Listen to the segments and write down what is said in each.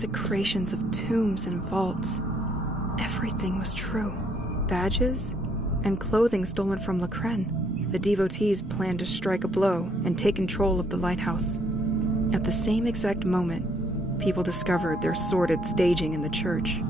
desecrations of tombs and vaults. Everything was true. Badges and clothing stolen from Lacren. The devotees planned to strike a blow and take control of the lighthouse. At the same exact moment, people discovered their sordid staging in the church.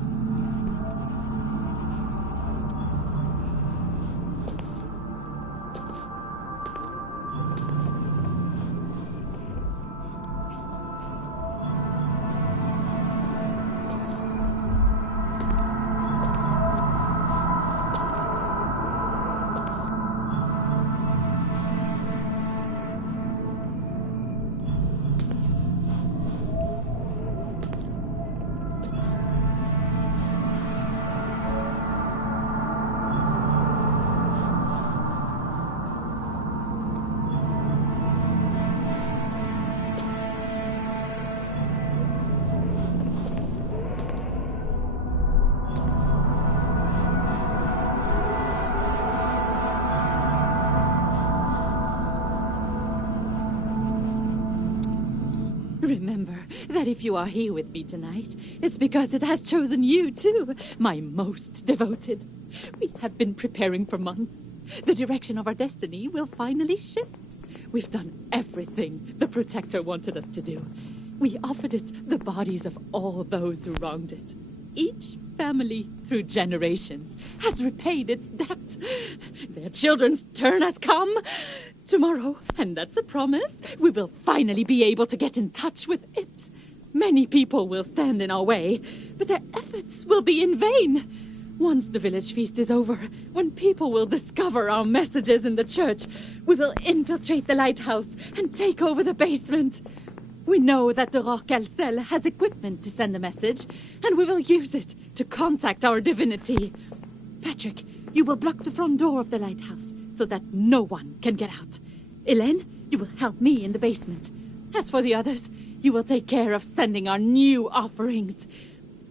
Remember that if you are here with me tonight, it's because it has chosen you too, my most devoted. We have been preparing for months. The direction of our destiny will finally shift. We've done everything the Protector wanted us to do. We offered it the bodies of all those who wronged it. Each family, through generations, has repaid its debt. Their children's turn has come. Tomorrow, and that's a promise, we will finally be able to get in touch with it. Many people will stand in our way, but their efforts will be in vain. Once the village feast is over, when people will discover our messages in the church, we will infiltrate the lighthouse and take over the basement. We know that the Rock-Elcel has equipment to send a message, and we will use it to contact our divinity. Patrick, you will block the front door of the lighthouse so that no one can get out. Hélène, you will help me in the basement. As for the others, you will take care of sending our new offerings.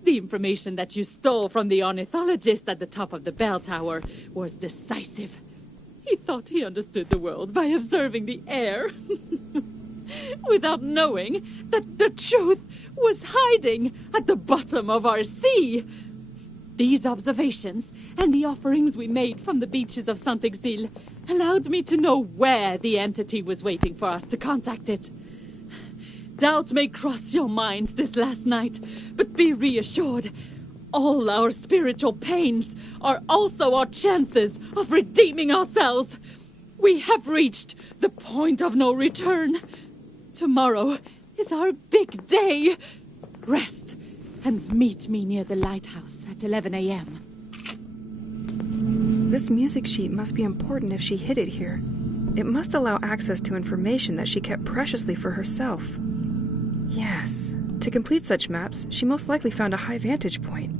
The information that you stole from the ornithologist at the top of the bell tower was decisive. He thought he understood the world by observing the air, without knowing that the truth was hiding at the bottom of our sea. These observations and the offerings we made from the beaches of Saint-Exile allowed me to know where the entity was waiting for us to contact it. Doubt may cross your minds this last night, but be reassured. All our spiritual pains are also our chances of redeeming ourselves. We have reached the point of no return. Tomorrow is our big day. Rest and meet me near the lighthouse at 11 a.m. This music sheet must be important if she hid it here. It must allow access to information that she kept preciously for herself. Yes, to complete such maps, she most likely found a high vantage point.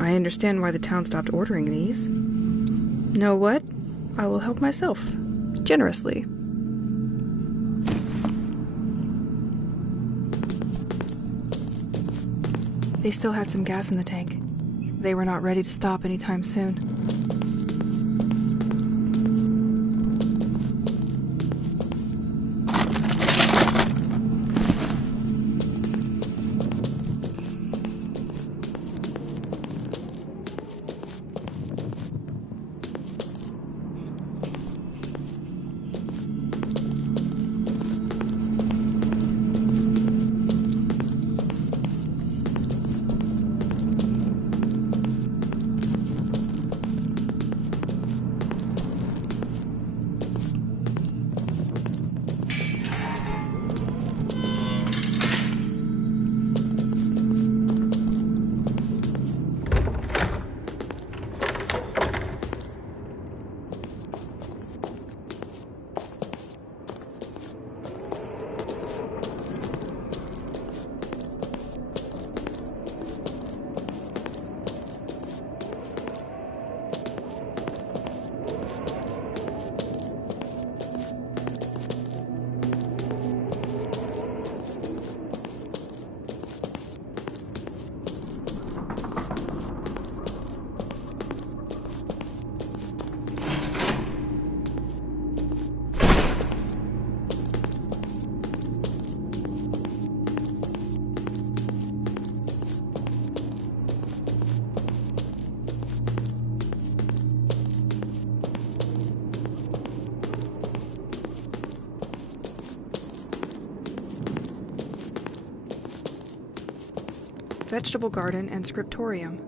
I understand why the town stopped ordering these. Know what? I will help myself. Generously. They still had some gas in the tank. They were not ready to stop anytime soon. vegetable garden and scriptorium.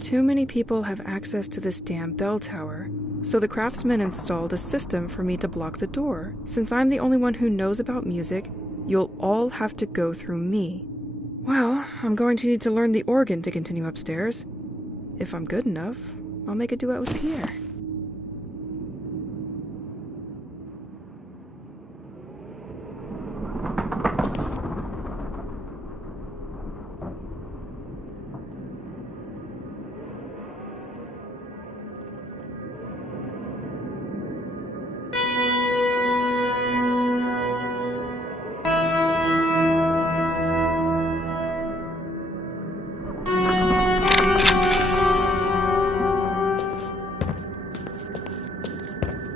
Too many people have access to this damn bell tower, so the craftsman installed a system for me to block the door. Since I'm the only one who knows about music, you'll all have to go through me. Well, I'm going to need to learn the organ to continue upstairs. If I'm good enough, I'll make a duet with Pierre.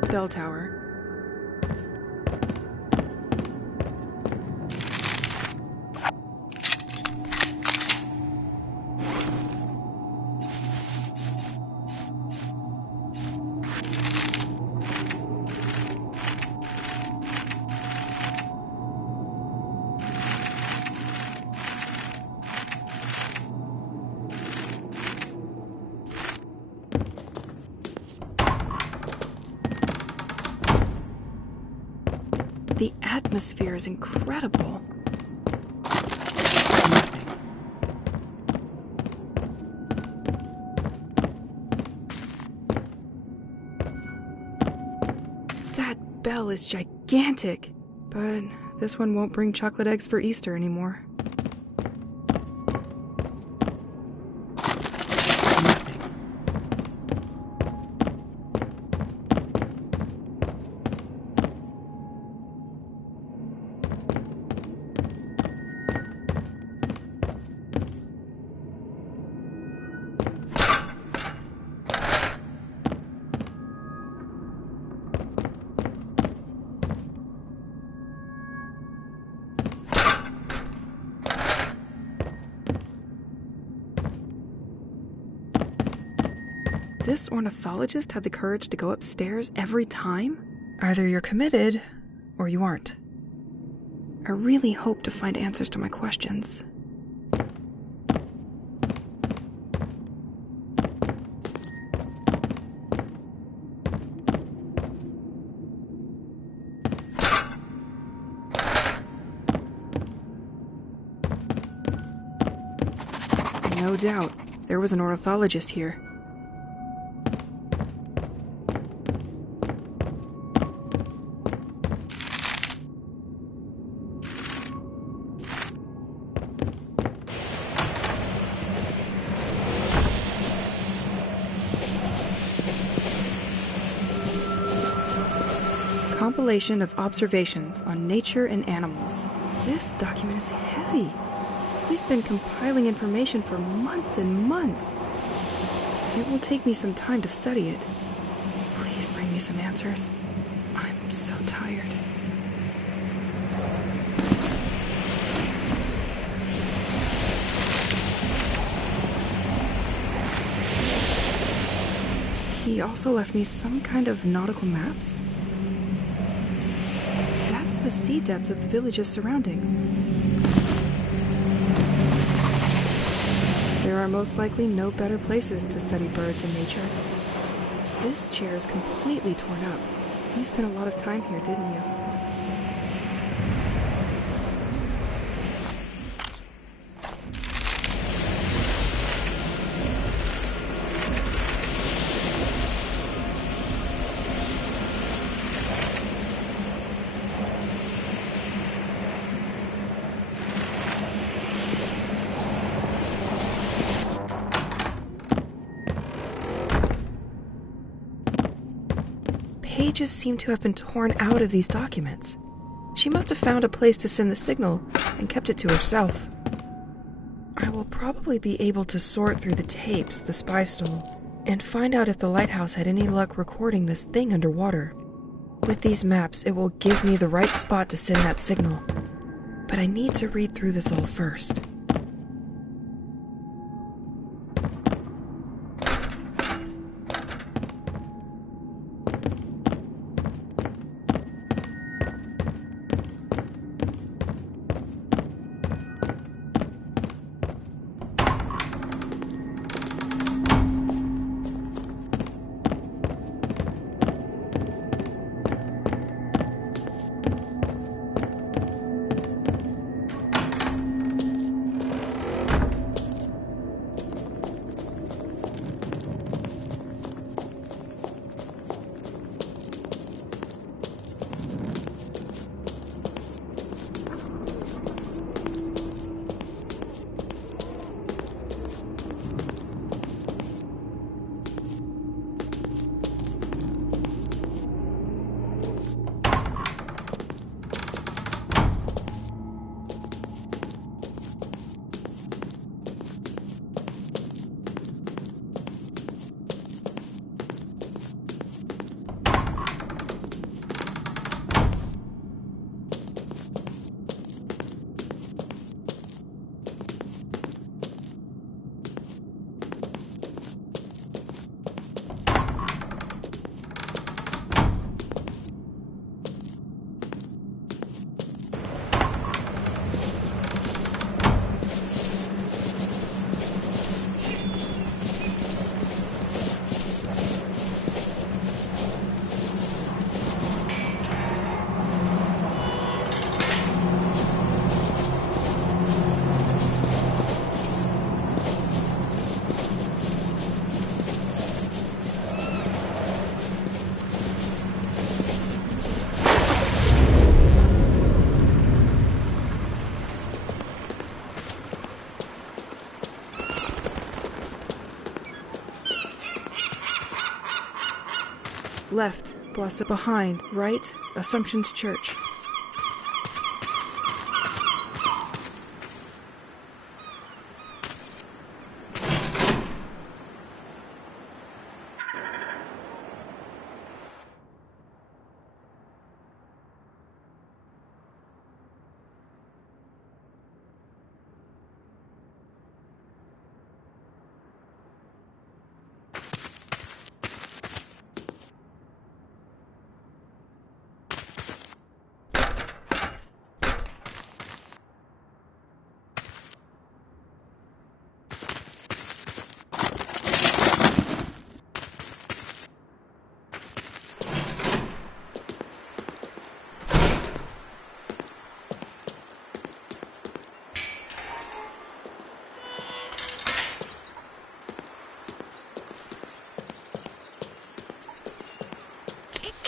Bell tower. The atmosphere is incredible. That bell is gigantic, but this one won't bring chocolate eggs for Easter anymore. This ornithologist had the courage to go upstairs every time? Either you're committed, or you aren't. I really hope to find answers to my questions. No doubt, there was an ornithologist here. Compilation of observations on nature and animals. This document is heavy. He's been compiling information for months and months. It will take me some time to study it. Please bring me some answers. I'm so tired. He also left me some kind of nautical maps. That's the sea depth of the village's surroundings. There are most likely no better places to study birds and nature. This chair is completely torn up. You spent a lot of time here, didn't you? Pages seem to have been torn out of these documents. She must have found a place to send the signal and kept it to herself. I will probably be able to sort through the tapes the spy stole and find out if the lighthouse had any luck recording this thing underwater. With these maps, it will give me the right spot to send that signal. But I need to read through this all first. Left, Blossom. Behind, right, Assumption's Church.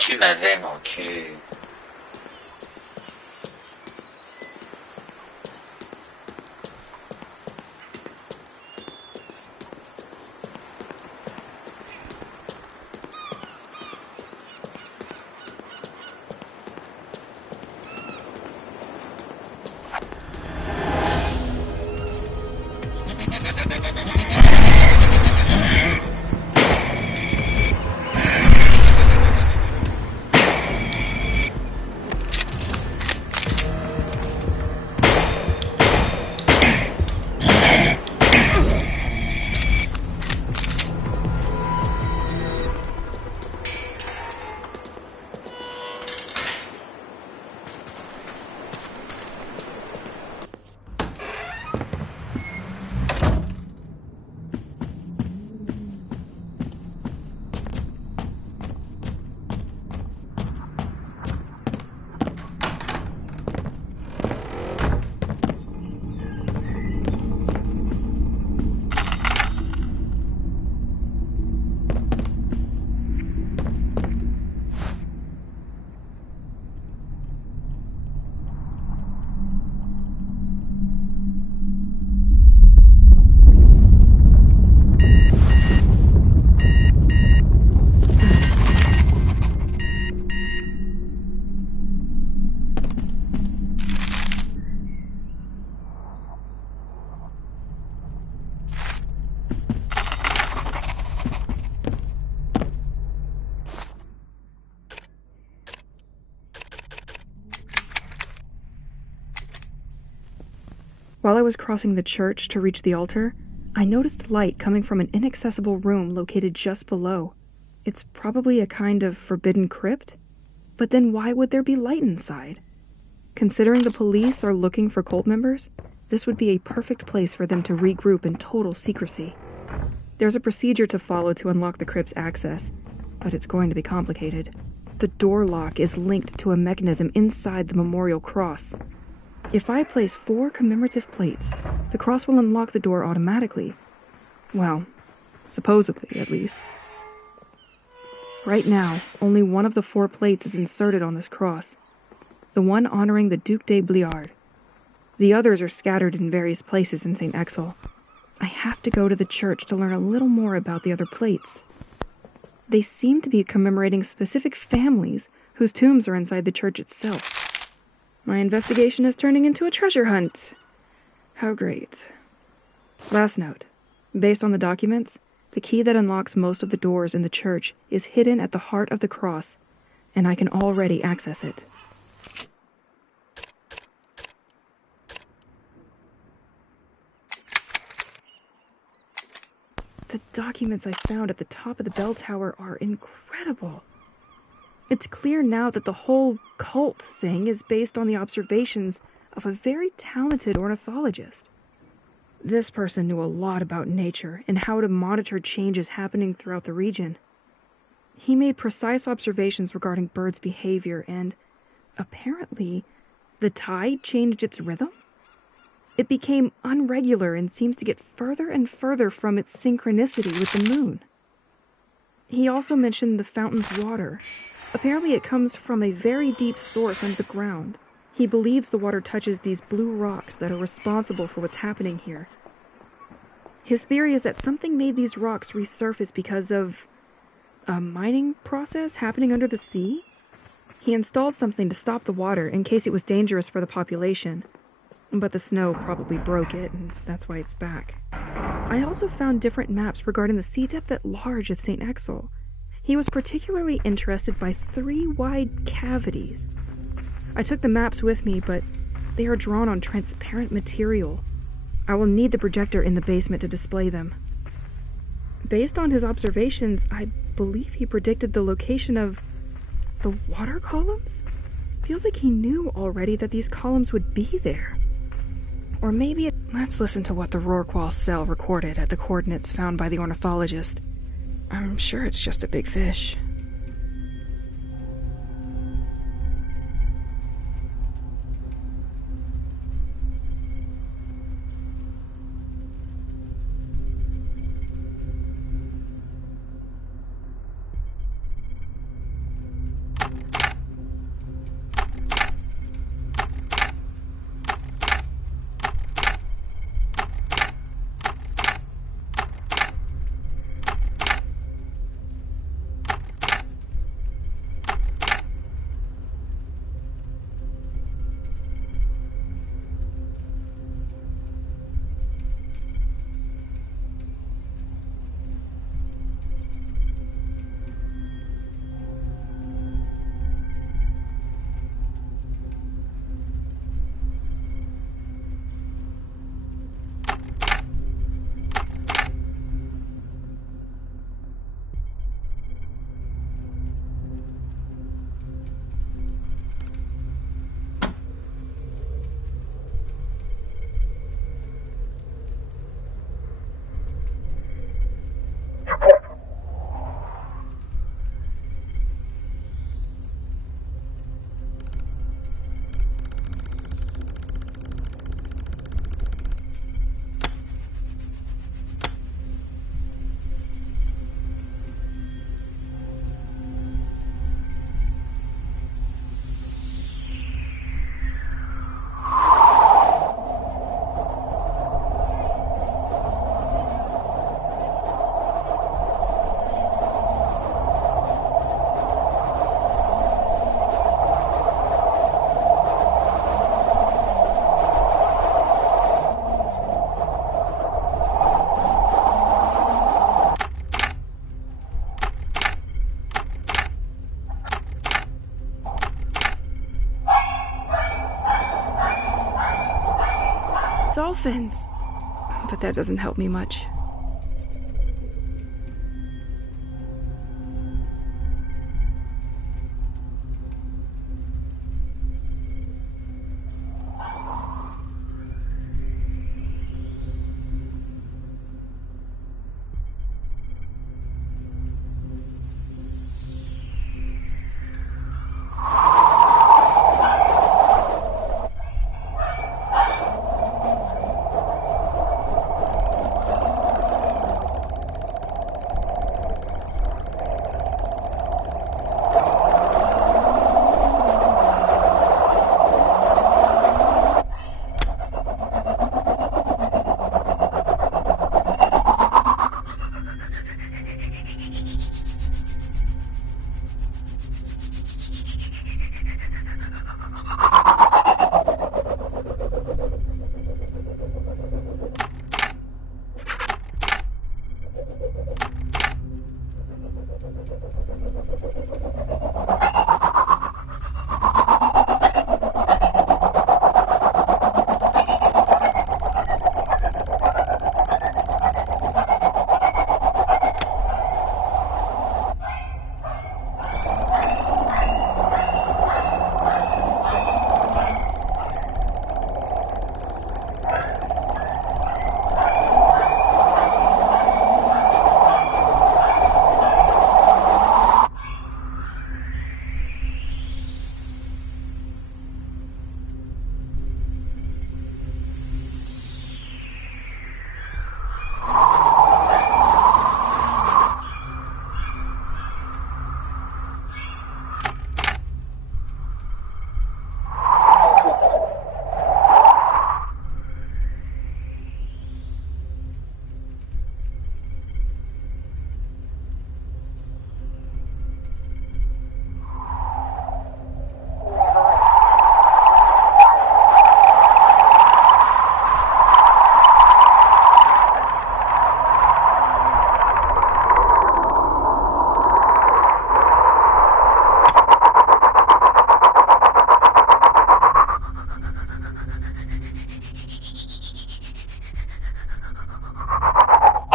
Tu m'avais manqué. While I was crossing the church to reach the altar, I noticed light coming from an inaccessible room located just below. It's probably a kind of forbidden crypt? But then why would there be light inside? Considering the police are looking for cult members, this would be a perfect place for them to regroup in total secrecy. There's a procedure to follow to unlock the crypt's access, but it's going to be complicated. The door lock is linked to a mechanism inside the memorial cross. If I place 4 commemorative plates, the cross will unlock the door automatically. Well, supposedly, at least. Right now, only one of the 4 plates is inserted on this cross, the one honoring the Duc de Bliard. The others are scattered in various places in St. Exel. I have to go to the church to learn a little more about the other plates. They seem to be commemorating specific families whose tombs are inside the church itself. My investigation is turning into a treasure hunt. How great. Last note. Based on the documents, the key that unlocks most of the doors in the church is hidden at the heart of the cross, and I can already access it. The documents I found at the top of the bell tower are incredible. It's clear now that the whole cult thing is based on the observations of a very talented ornithologist. This person knew a lot about nature and how to monitor changes happening throughout the region. He made precise observations regarding birds' behavior, and apparently the tide changed its rhythm. It became unregular and seems to get further and further from its synchronicity with the moon. He also mentioned the fountain's water. Apparently it comes from a very deep source under the ground. He believes the water touches these blue rocks that are responsible for what's happening here. His theory is that something made these rocks resurface because of a mining process happening under the sea. He installed something to stop the water in case it was dangerous for the population. But the snow probably broke it, and that's why it's back. I also found different maps regarding the sea depth at large of St. Exel. He was particularly interested by 3 wide cavities. I took the maps with me, but they are drawn on transparent material. I will need the projector in the basement to display them. Based on his observations, I believe he predicted the location of the water columns? Feels like he knew already that these columns would be there. Or maybe it... Let's listen to what the Rorqual cell recorded at the coordinates found by the ornithologist. I'm sure it's just a big fish. Dolphins! But that doesn't help me much.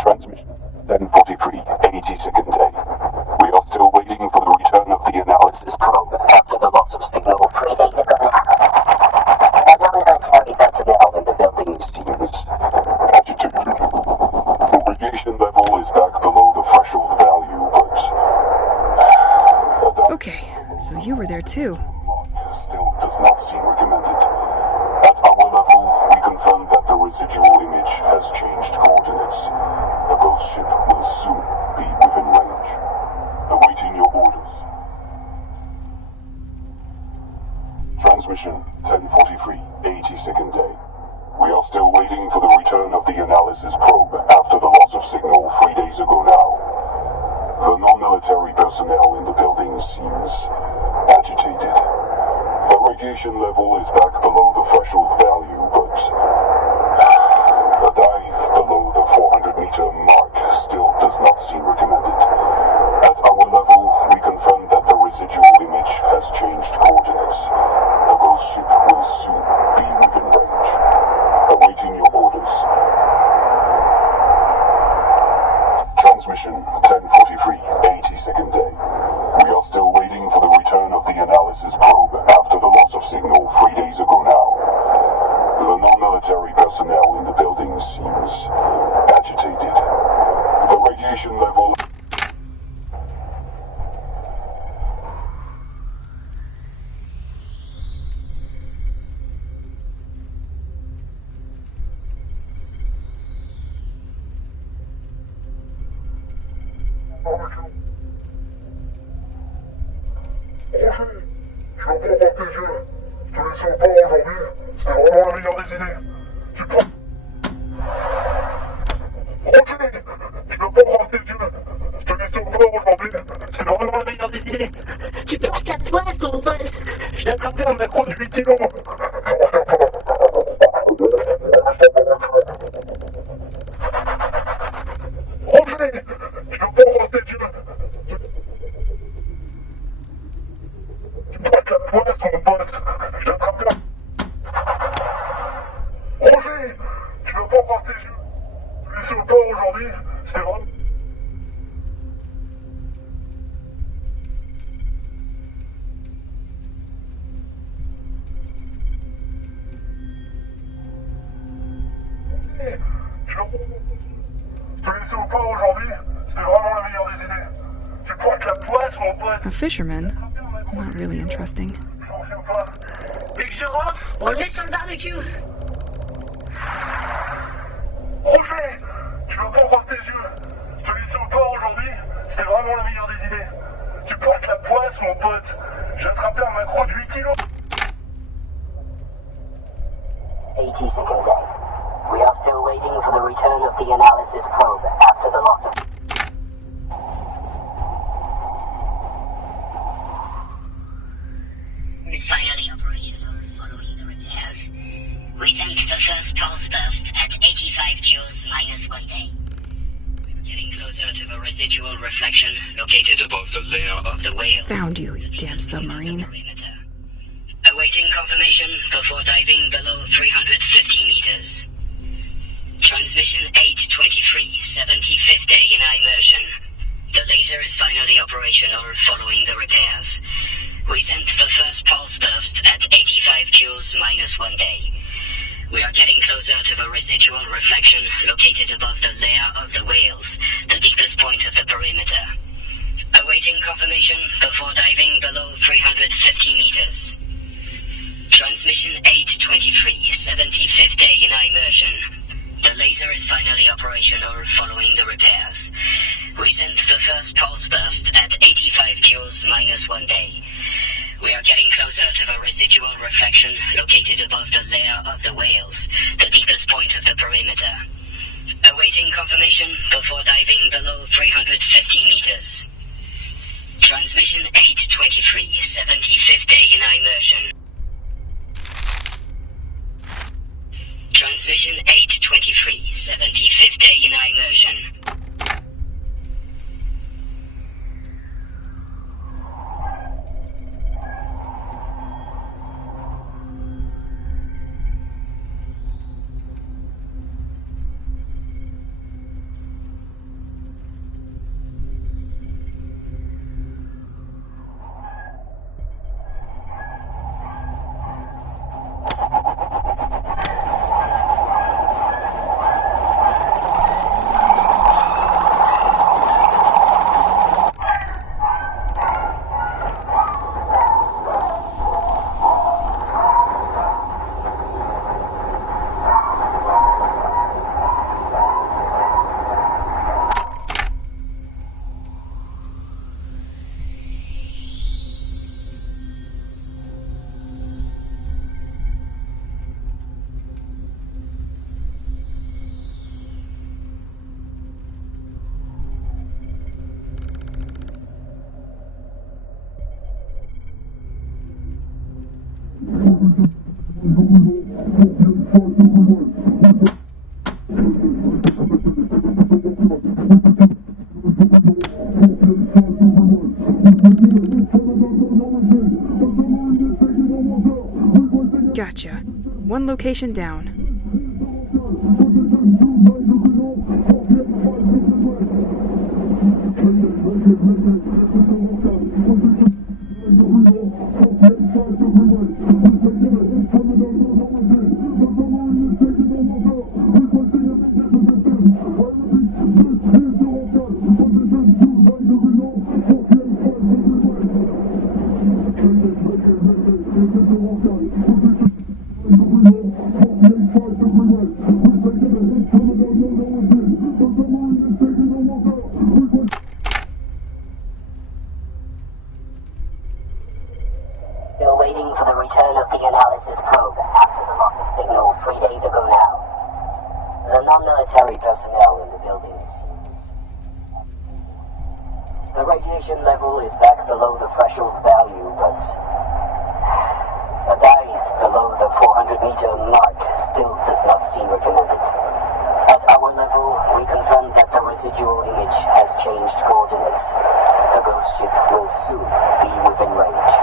Transmission 10:43, 82nd day. We are still waiting for the return of the analysis probe after the loss of signal 3 days ago now. The military personnel in the building seems agitated. The radiation level is back below the threshold value, but... Okay, so you were there too. Still does not seem recommended. At our level, we confirm that the residual image has changed coordinates. The ghost ship will soon be within range. Awaiting your orders. Transmission 10:43, 82nd day. We are still waiting for the return of the analysis probe after the loss of signal 3 days ago now. The non-military personnel in the building seems agitated. The radiation level is back below the threshold value, but a dive below the 400-meter mark still does not seem recommended. At our level, we confirm that the residual image has changed coordinates. The ghost ship will soon be within range. Awaiting your orders. Transmission 10:43, 82nd day. We are still waiting for the return of the analysis probe after the loss of signal 3 days ago now. The non-military personnel in the building seems agitated. The radiation level... Tu perds 4 places, ton pote. Je l'ai attrapé un macro de 8 kilos. Roger, je veux pas rester Dieu. Tu perds 4 places, ton pote. Je l'ai attrapé un... Roger, C'était vraiment... Je te laisser au port aujourd'hui, c'était vraiment la meilleure des idées. Tu portes la poisse, mon pote. A fisherman? Not really interesting. Je m'en fais pas. Dès que je rentre, on le met sur le barbecue. Roger, tu vas pas croire tes yeux. Je te laisser au port aujourd'hui, c'était vraiment la meilleure des idées. Tu portes la poisse, mon pote. J'ai attrapé un maquereau de 8 kilos. 82nd day. We are still waiting for the return of the analysis probe after the loss of... Is finally operational following the repairs. We sent the first pulse burst at 85 joules minus 1 day. We were getting closer to the residual reflection located above the layer of the whale. Found you, you damn submarine. Awaiting confirmation before diving below 350 meters. Transmission 823, 75th day in immersion. The laser is finally operational following the repairs. We sent the first pulse burst at 85 joules minus 1 day. We are getting closer to the residual reflection located above the layer of the whales, the deepest point of the perimeter. Awaiting confirmation before diving below 350 meters. Transmission 823, 75th day in immersion. The laser is finally operational following the repairs. We sent the first pulse burst at 85 joules minus 1 day. We are getting closer to the residual reflection located above the layer of the whales, the deepest point of the perimeter. Awaiting confirmation before diving below 350 meters. Transmission 823, 75th day in immersion. Transmission 823, 75th day in immersion. Gotcha. One location down. Still waiting for the return of the analysis probe after the loss of signal 3 days ago now. The non-military personnel in the building seems... The radiation level is back below the threshold value, but... a dive below the 400-meter mark still does not seem recommended. At our level, we confirm that the residual image has changed coordinates. The ghost ship will soon be within range.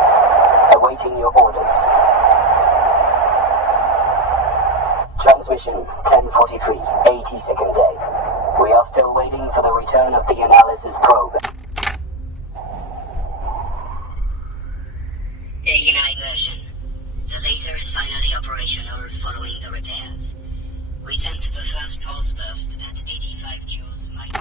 Awaiting your orders. Transmission 1043, 82nd day. We are still waiting for the return of the analysis probe. In immersion. The laser is finally operational following the repairs. We sent the first pulse burst at 85 joules mic.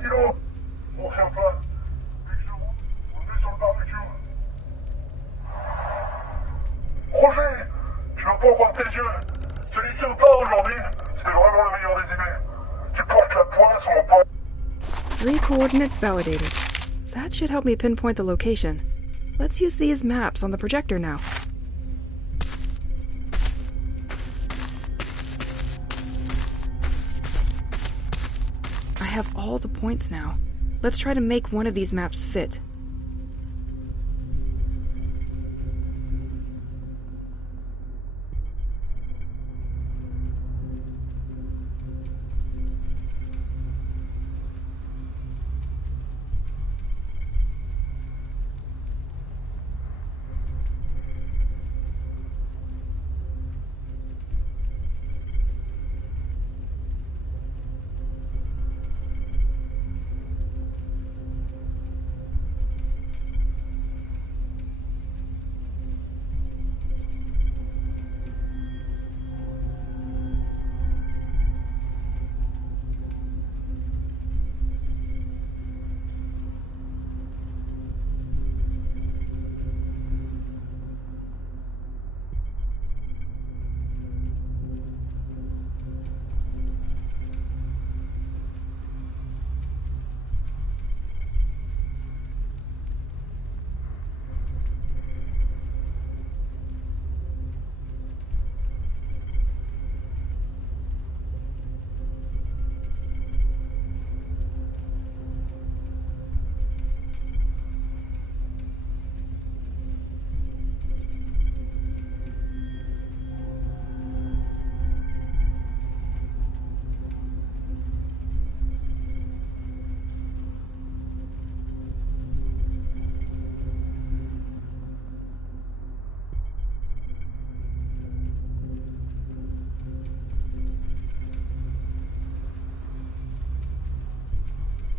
Kilo, on fait un plan. On est sur le barbecue. Roger, tu vas pas croire tes yeux. Celui-ci au pas aujourd'hui, c'est vraiment la meilleure des idées. Tu portes la pointe sur mon pote. 3 coordinates validated. That should help me pinpoint the location. Let's use these maps on the projector now. I have all the points now. Let's try to make one of these maps fit.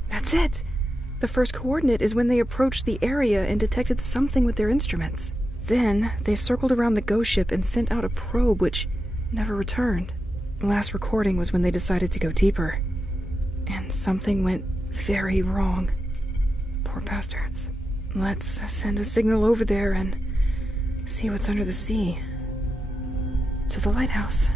That's it! The first coordinate is when they approached the area and detected something with their instruments. Then, they circled around the ghost ship and sent out a probe which never returned. The last recording was when they decided to go deeper. And something went very wrong. Poor bastards. Let's send a signal over there and see what's under the sea. To the lighthouse.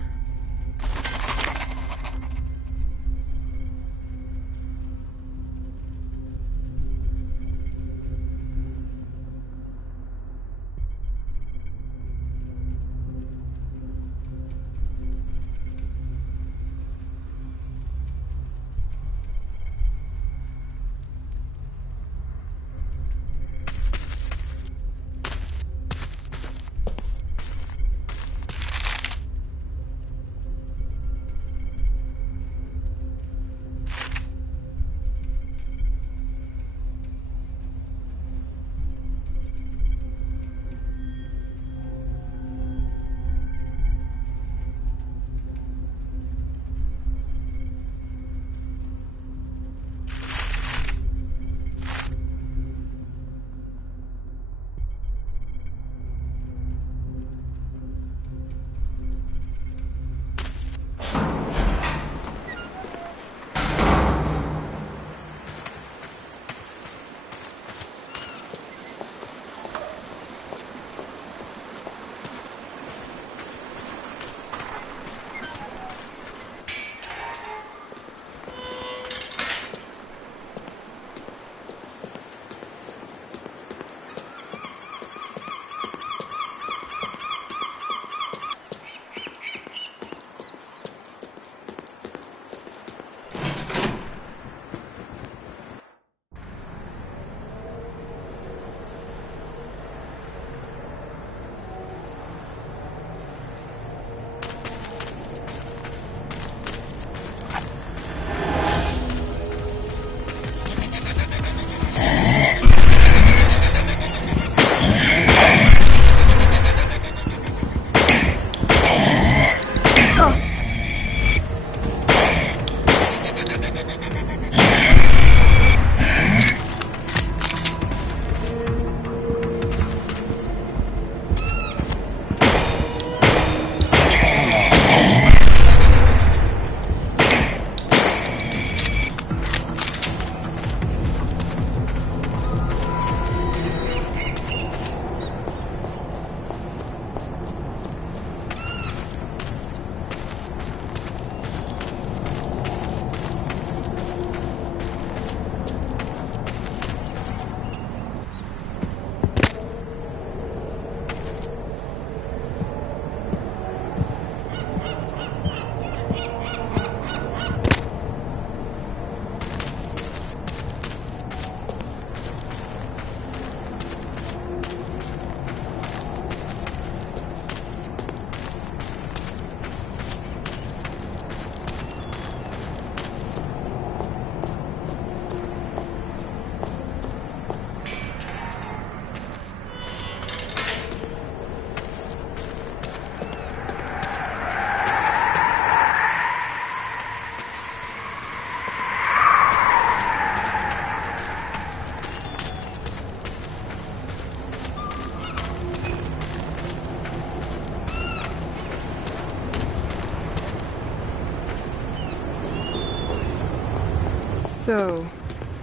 So,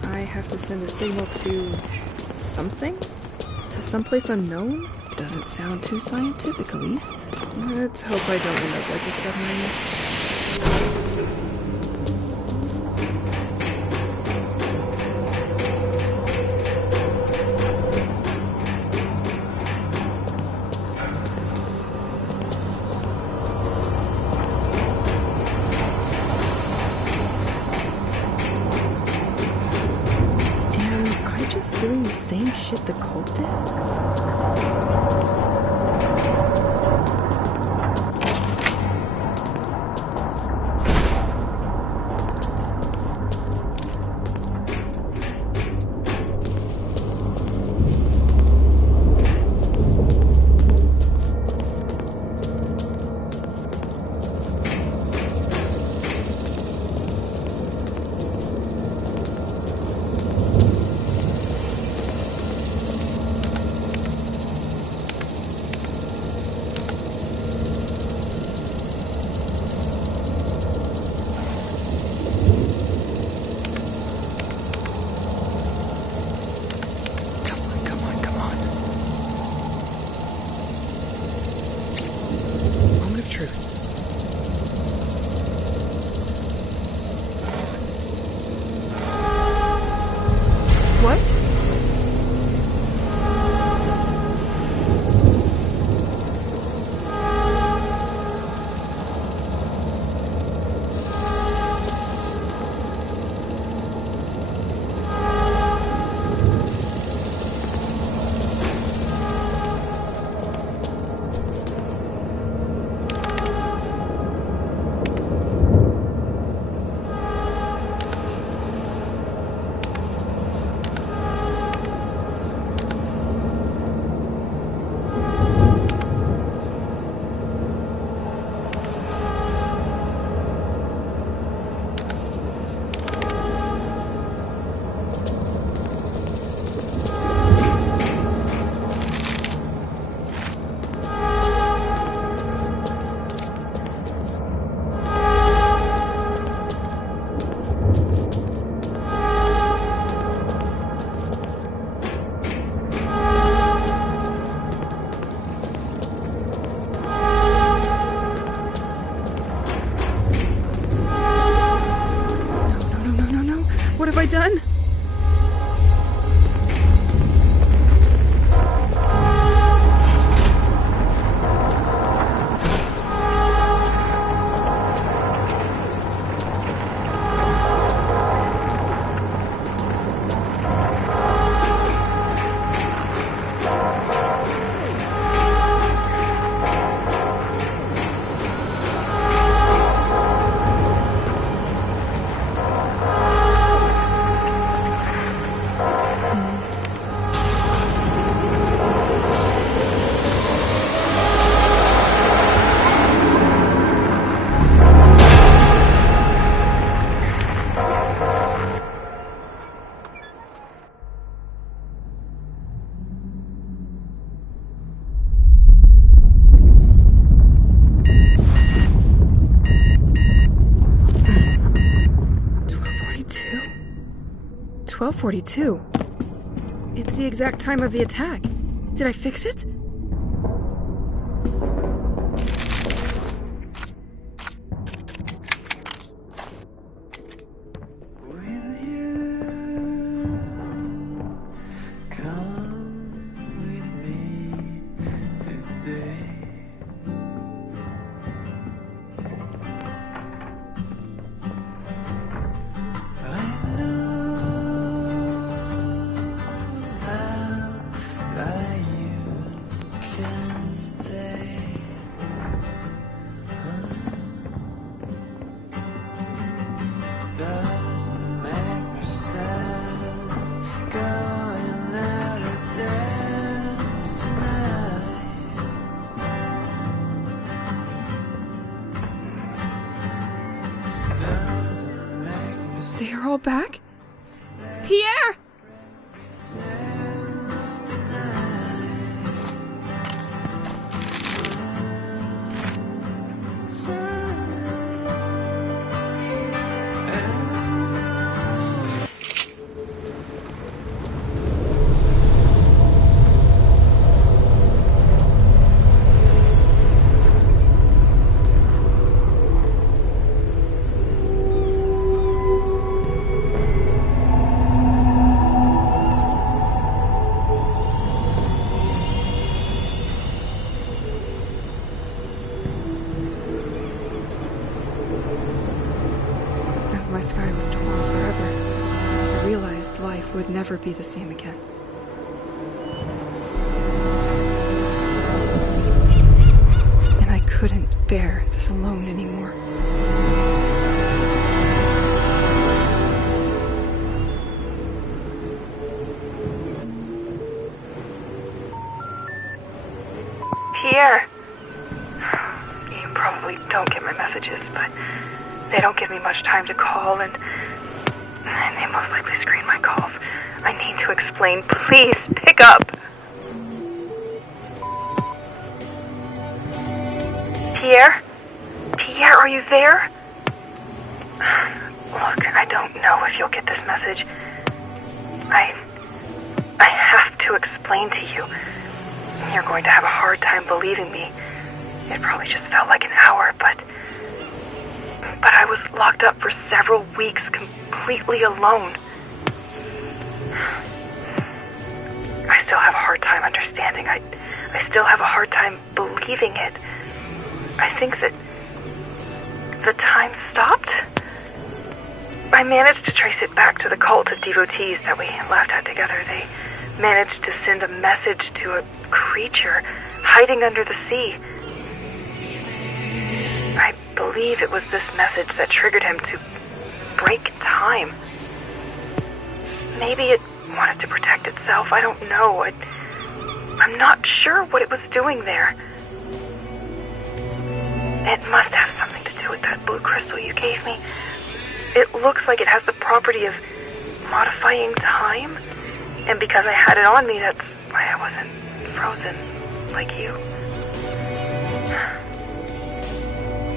I have to send a signal to something? To someplace unknown? Doesn't sound too scientific, Elise. Let's hope I don't end up like a submarine. Doing the same shit the cult did? What? What have I done? .42. It's the exact time of the attack. Did I fix it? They're all back? Pierre! my sky was torn forever, I realized life would never be the same again. And I couldn't bear this alone anymore. Pierre! You probably don't get my messages, but they don't give me much time to call, and they most likely screen my calls. I need to explain. Please, pick up! Pierre? Pierre, are you there? Look, I don't know if you'll get this message. I have to explain to you. You're going to have a hard time believing me. It probably just felt like an hour, but I was locked up for several weeks completely alone. I still have a hard time understanding. I still have a hard time believing it. I think that the time stopped. I managed to trace it back to the cult of devotees that we laughed at together. They managed to send a message to a creature hiding under the sea. I believe it was this message that triggered him to break time. Maybe it wanted to protect itself. I don't know. I'm not sure what it was doing there. It must have something to do with that blue crystal you gave me. It looks like it has the property of modifying time. And because I had it on me, that's why I wasn't frozen like you.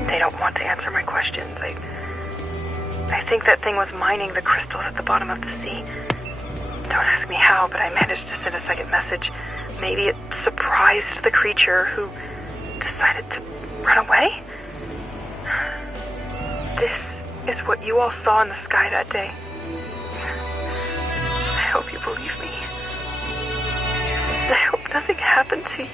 They don't want to answer my questions. I think that thing was mining the crystals at the bottom of the sea. Don't ask me how, but I managed to send a second message. Maybe it surprised the creature who decided to run away? This is what you all saw in the sky that day. I hope you believe me. I hope nothing happened to you.